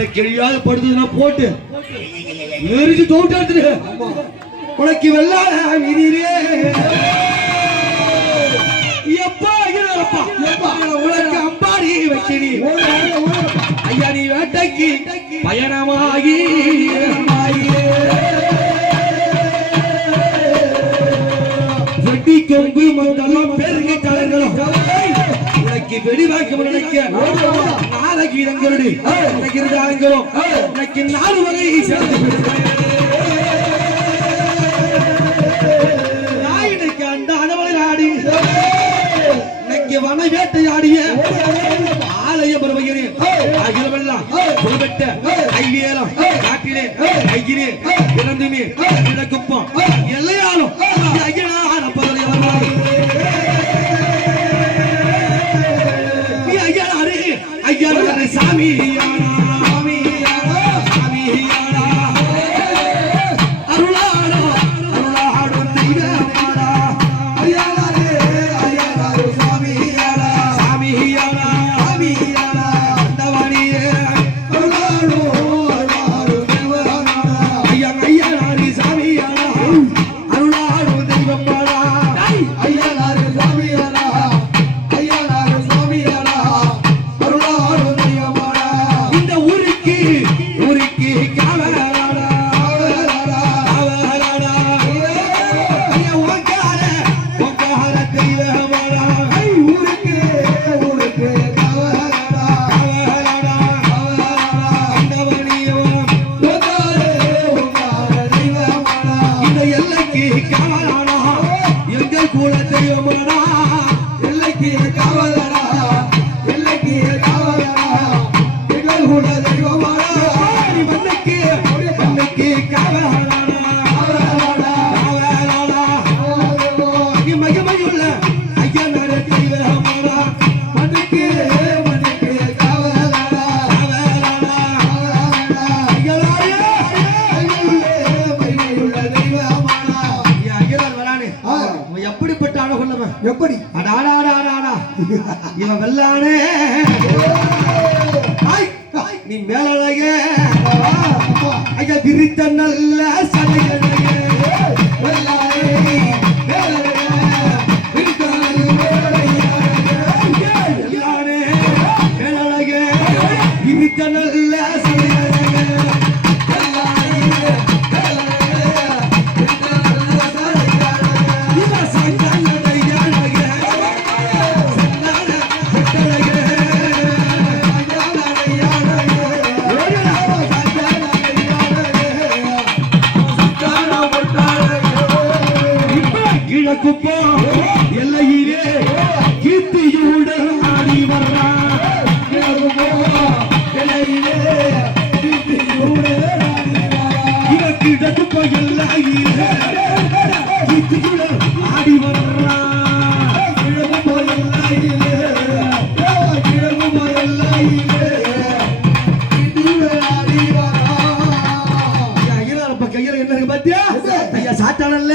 அந்த கிழியாவது படுத்ததுன்னா போட்டு. எரிஞ்சு தோட்டு உனக்கு வெள்ளாத விதிரே எப்பா ஐயனாரப்பா எப்பா உனக்கு அம்பாரி வைக்கிறீ ஐயா நீ வேட்டைக்கு பயணமாகி. வெட்டி கொம்பு மந்தெல்லாம் பெருகி கலர்களும் உனக்கு வெடிவாக்கம் நினைக்க நாளைக்கு இடங்களுடைய உனக்கு இருந்தாலும் உனக்கு நாலு வகை சேர்ந்து நாயினுக்கு அந்த அனவலை ஆடி. இன்னைக்கு வன வேட்டையாடிய ஆலய பருவகிறேன் ஐவியலம் காட்டிலே ஐகிரே ஐயா சாமி சாமி எப்படிப்பட்ட அழகுள்ளவன் எப்படி? அடாடாடாடாடா இவன் வெள்ளானே நீ மேலழகே. ஐயா விரித்த நல்ல சடையழகே வெள்ளானே கிழக்குப்போ எல்லையிலே கீர்த்தியுடன் ஆடி வர்றான் இவன் எல்லையிலே கீர்த்தியுடன் ஆடி வர்றான் ஐயா, ஐயனாரப்ப கையில என்ன இருக்கு பாத்தியா? ஐயா சாத்தானல்ல.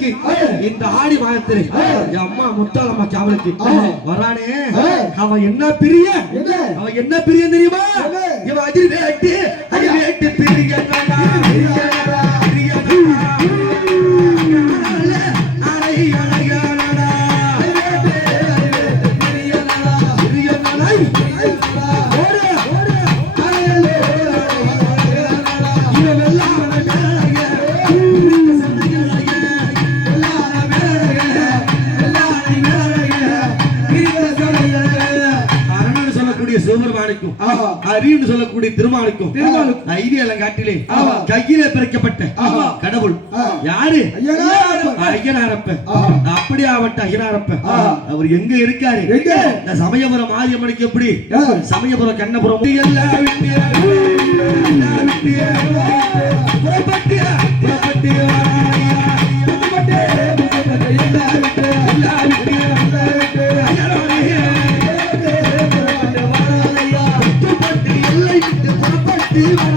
காவலுக்கு இந்த ஆடி மாதத்திலே என் அம்மா முத்தாளம்மா காவலுக்கு வரானே. அவன் என்ன பிரிய? அவன் என்ன பிரிய தெரியுமா? இவன் அதிர் வேட்டு ஆஹா. அரின்னு சொல்லக்கூடிய திருமாலுக்கும் திருமாலுக்கும். ஐடியெல்லாம் காட்டிலே. கையில பிறக்கப்பட்ட. கடவுள். யாரு. ஐயனாரப்ப. அப்படியே ஆவட்ட ஐயனாரப்ப. அவர் எங்க இருக்காரு? இந்த சமயபுரம் மாரியம்மனுக்கு எப்படி. சமயபுரம் கண்ணபுரம் எல்லாம் விட்டு விட்டு you.